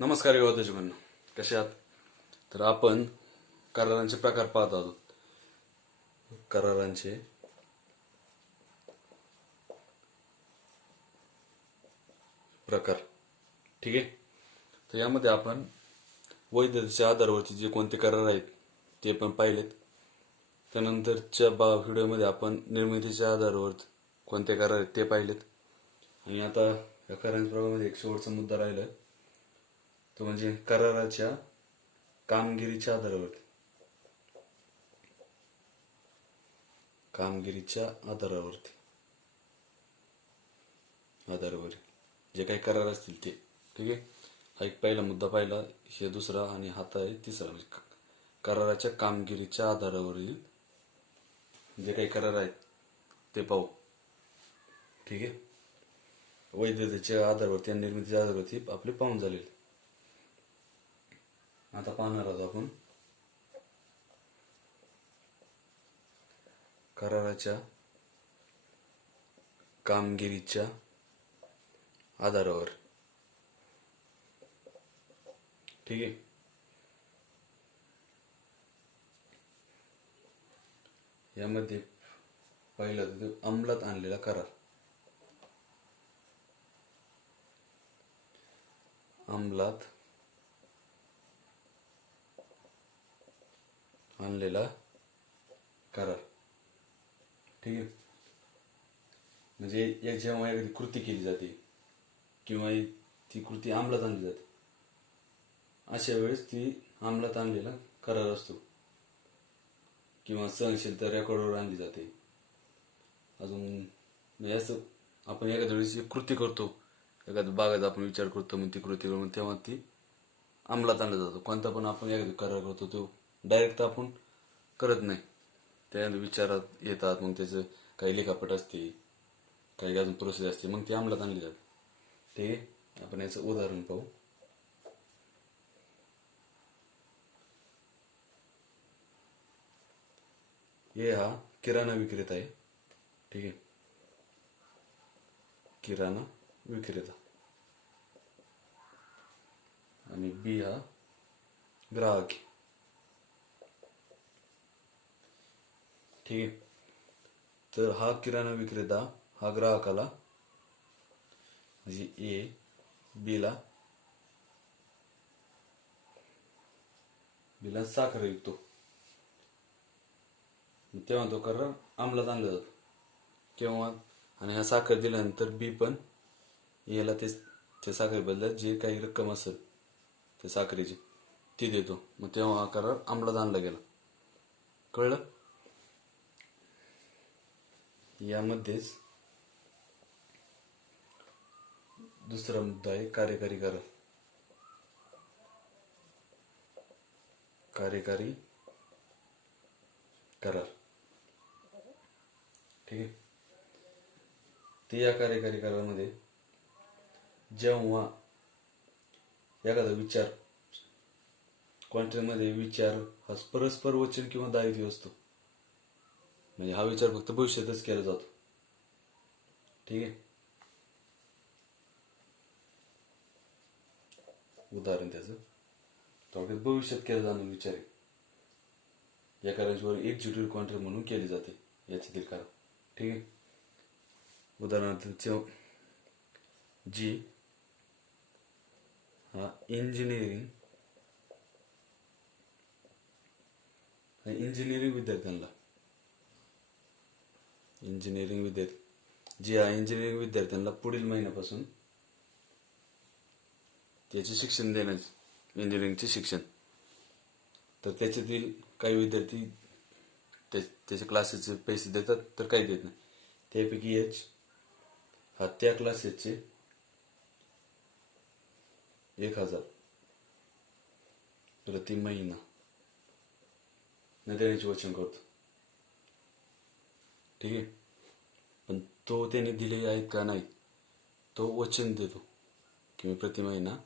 नमस्कार युवा दर्शकांनो, कसे आहात? तर आपण करारांचे प्रकार पाहत आहोत. करारांचे प्रकार, ठीक आहे. तर यामध्ये आपण वैधतेच्या आधारावरती जे कोणते करार आहेत ते पण पाहिलेत. त्यानंतरच्या व्हिडिओमध्ये आपण निर्मितीच्या आधारावर कोणते करार आहेत ते पाहिलेत. आणि आता या करारांच्या प्रकारामध्ये एक शेवटचा मुद्दा राहिला, तो म्हणजे कराराच्या कामगिरीच्या आधारावरती आधारावर जे काही करार असतील ते, ठीक आहे. हा एक पहिला मुद्दा पाहिला, हे दुसरा, आणि हा आहे तिसरा, म्हणजे कराराच्या कामगिरीच्या आधारावरील जे काही करार आहेत ते पाहू, ठीक आहे. वैधतेच्या आधारावरती आणि निर्मितीच्या आधारावरती आपले पाहून झालेले. आता पाहणार आहोत आपण कराराच्या कामगिरीच्या आधारावर, ठीक आहे. यामध्ये पहिला अंमलात आणलेला करार. अंमलात आणलेला करार, ठीक आहे. म्हणजे जेव्हा एखादी कृती केली जाते किंवा ती कृती अंमलात आणली जाते, अशा वेळेस ती अंमलात आणलेला करार असतो, किंवा सहनशीलता रेकॉर्डवर आणली जाते. अजून म्हणजे असं आपण एखाद्या वेळेस एक कृती करतो, एखाद्या बागाचा आपण विचार करतो, मग ती कृती करून तेव्हा ती अंमलात आणलं जातं. कोणता पण आपण एखादा करार करतो तो डायरेक्ट आपण करत नाही, त्या विचारात येतात, मग त्याचं काही लेखापट असते, काही अजून प्रोसेस असते, मग ती अंमलात आणली जाते. ते आपण याचं उदाहरण पाहू. ए हा किराणा विक्रेता आहे, ठीक आहे. किराणा विक्रेता. आणि बी हा ग्राहक आहे, ठीक आहे. तर हा किराणा विक्रेता हा ग्राहकाला, म्हणजे ए बीला साखर विकतो, तेव्हा तो करार अंमलात आणला जातो. तेव्हा आणि हा साखर दिल्यानंतर बी पण याला त्या साखरे बदल्यात जे काही रक्कम असेल त्या साखरेची ती देतो, मग तेव्हा हा करार अंमलात आणला गेला. कळलं? यामध्येच दुसरा मुद्दा आहे कार्यकारी करार. कार्यकारी करार, ठीक आहे. ते या कार्यकारी करारामध्ये जेव्हा एखादा विचार, कॉन्ट्रॅक्टमध्ये विचार हा परस्पर वचन किंवा दायित्व असतो, म्हणजे हा विचार फक्त भविष्यातच केला जातो, ठीक आहे. उदाहरण त्याचं थोडक्यात भविष्यात केला जाणारा विचार आहे. या करारांची एक्झिक्युटिव्ह कॉन्ट्रॅक्ट म्हणून केली जाते याच्यातील करार, ठीक आहे. उदाहरणार्थ जी हा इंजिनिअरिंग विद्यार्थी जी हा इंजिनिअरिंग विद्यार्थ्यांना पुढील महिन्यापासून त्याचे शिक्षण देण्याचे, इंजिनिअरिंगचे शिक्षण. तर त्याच्यातील काही विद्यार्थी त्याच्या क्लासेसचे पैसे देतात, तर काही देत नाही. त्यापैकी एच हा त्या क्लासेसचे 1,000 प्रति महिना न देण्याचे वचन करतो, ठीक आहे. पण तो त्याने दिले आहेत का नाही, तो वचन देतो की मी प्रति महिना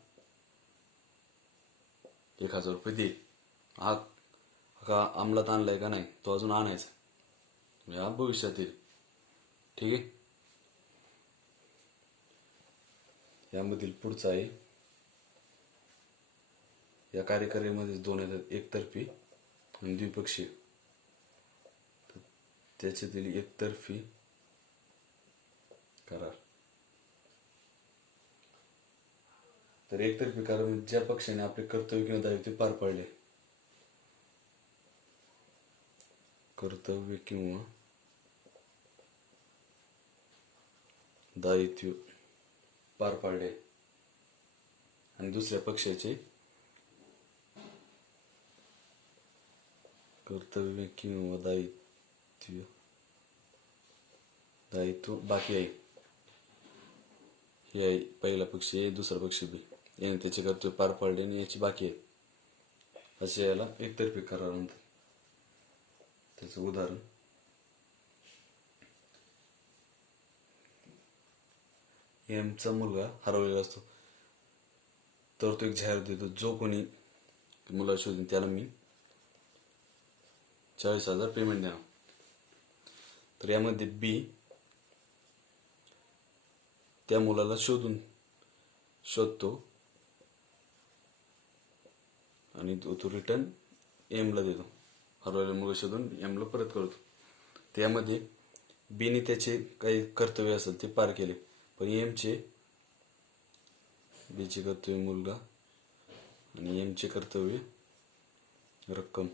1,000 रुपये देईल. हा का अंमलात आणलाय का नाही तो अजून आणायचा, म्हणजे हा भविष्यात येईल, ठीक आहे. यामधील पुढचा आहे या कार्यकारीमध्ये दोन येतात, एकतर्फी आणि द्विपक्षीय. त्याच्यातील एकतर्फी करार. तर एकतर्फी करार म्हणजे ज्या पक्षाने आपले कर्तव्य किंवा दायित्व पार पाडले, कर्तव्य किंवा दायित्व पार पाडले आणि दुसऱ्या पक्षाचे कर्तव्य किंवा दायित्व बाकी आहे. हे आहे पहिला पक्ष ए, दुसरा पक्ष बी. याने त्याचे कर्तव्य पार पाडले आणि याची बाकी आहे, असे याला एकतर्फी करार म्हणतात. त्याचं उदाहरण, एमचा मुलगा हरवलेला असतो, तर तो एक जाहीर देतो, जो कोणी मुलाला शोधून त्याला मी 40,000 पेमेंट देणार. तर यामध्ये बी त्या मुलाला शोधतो आणि तो रिटर्न एमला देतो. हरवलेला मुलगा शोधून एमला परत करतो. त्यामध्ये बीने त्याचे काही कर्तव्य असेल ते पार केले, पण बीचे कर्तव्य मुलगा आणि एमचे कर्तव्य रक्कम,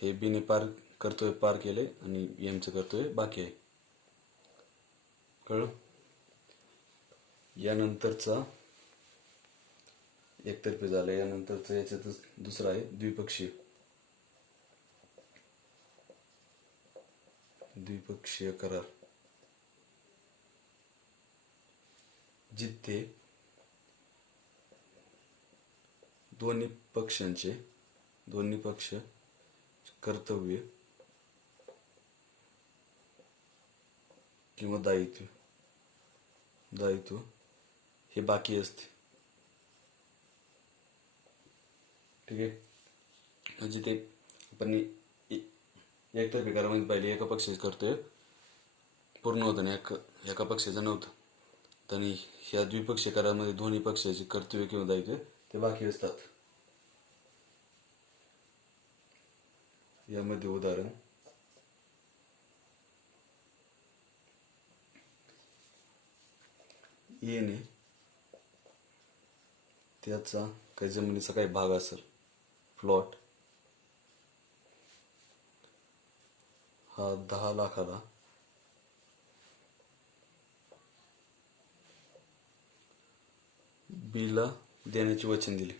हे बीने कर्तव्य पार केले आणि एमचे कर्तव्य बाकी आहे. कळलं? यानंतरचा एकतर्फी झाला. यानंतरचा याच्यातच दुसरा आहे द्विपक्षीय करार. जिथे दोन्ही पक्ष कर्तव्य किंवा दायित्व हे बाकी असते. ठीक आहे. म्हणजे ते आपण एकतर्फी करारामध्ये पाहिले, एका पक्षाचे कर्तव्य पूर्ण होतं आणि एका पक्षाचं नव्हतं. आणि ह्या द्विपक्षीय करारामध्ये दोन्ही पक्षाचे कर्तव्य किंवा दायित्व ते बाकी असतात. यामध्ये उदाहरण, एने त्याचा काही जमिनीचा काही भाग असेल, प्लॉट, हा 10 लाखाला बीला देण्याचे वचन दिले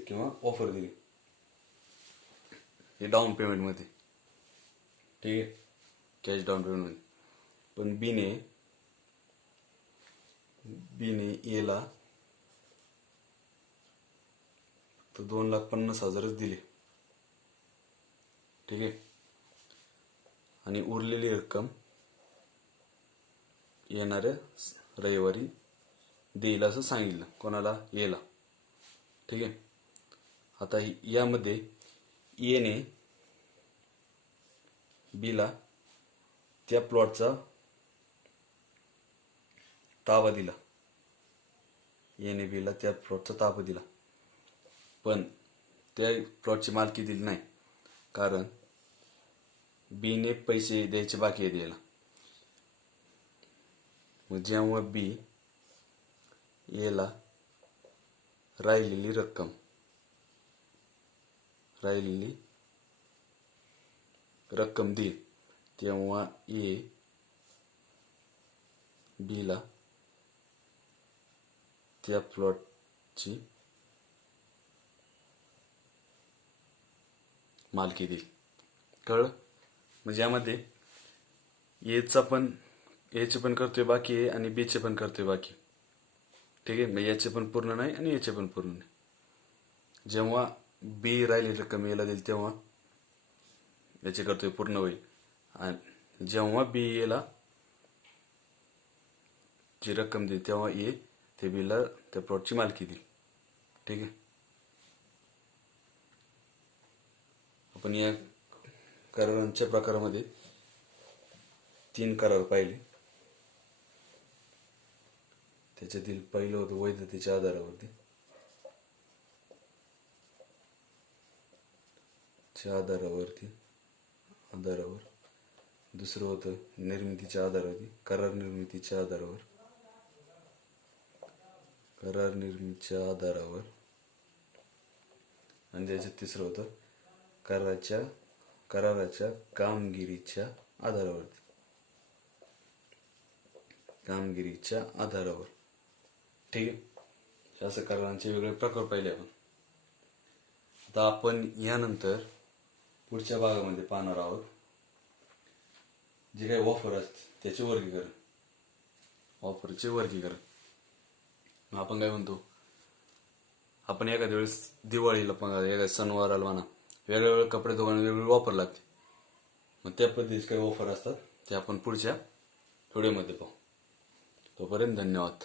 किंवा ऑफर दिली, हे डाऊन पेमेंट मध्ये. ठीक आहे, कॅश डाऊन पेमेंट मध्ये. पण बीने एला तर 2,50,000 दिले. ठीक आहे. आणि उरलेली रक्कम येणाऱ्या रविवारी देईल असं सांगितलं. कोणाला? एला. ठीक आहे. आता यामध्ये एने बीला त्या प्लॉटचा ताबा दिला. पण त्या प्लॉटची मालकी दिली नाही, कारण बीने पैसे द्यायचे बाकी आहे द्यायला. मग जेव्हा बी एला राहिलेली रक्कम देईल, तेव्हा ए बीला त्या प्लॉटची मालकी देईल. कळलं? म्हणजे यामध्ये एचे पण कर्तव्य बाकी आहे आणि बीचे पण कर्तव्य बाकी. ठीक आहे. मग याचे पण पूर्ण नाही आणि याचे पण पूर्ण नाही. जेव्हा बी राहिलेली रक्कम एला देईल तेव्हा याचे कर्तव्य पूर्ण होईल, आणि जेव्हा बी एला जी रक्कम देईल तेव्हा ए ते बीला त्या प्लॉटची मालकी देईल. ठीक आहे. आपण या करारांच्या प्रकारामध्ये 3 करार पाहिले. त्याच्यातील पहिलं होतं वैधतेच्या आधारावरती, आधारावर. दुसरं होतं निर्मितीच्या आधारावरती, करार निर्मितीच्या आधारावर. आणि त्याच्यात तिसरं होतं कराराच्या कामगिरीच्या आधारावर. ठीक आहे. असं करारांचे वेगळे प्रकार पाहिले आपण. आता आपण यानंतर पुढच्या भागामध्ये पाहणार आहोत जे काही ऑफर असते त्याचे वर्गीकरण. ऑफरचे वर्गीकरण आपण काय म्हणतो, आपण एखाद्या वेळेस दिवाळीला पण एखाद्या सणवाराला म्हणा वेगवेगळे कपडे दुकानात वेगवेगळी ऑफर लागते. मग त्या पद्धतीचे काही ऑफर असतात ते आपण पुढच्या व्हिडिओमध्ये पाहू. तोपर्यंत धन्यवाद.